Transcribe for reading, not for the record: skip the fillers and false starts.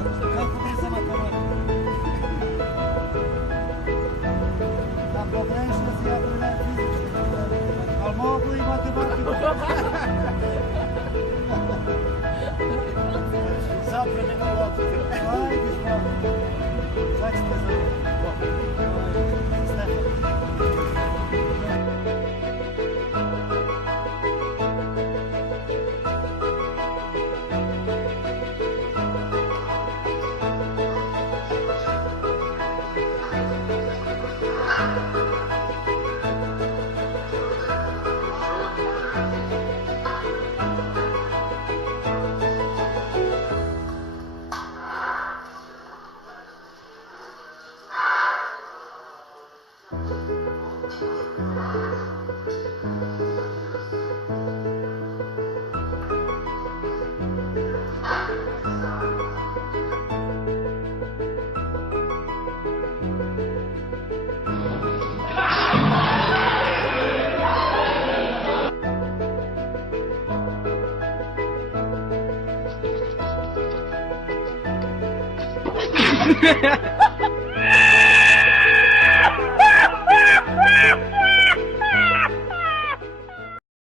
Kalkudin sama kamu. Tam pograniczne zjawy na fizyczne. Albo i matematykę. Завтра не молодцы. Ай, не знаю. Как сказать? Ha ha ha!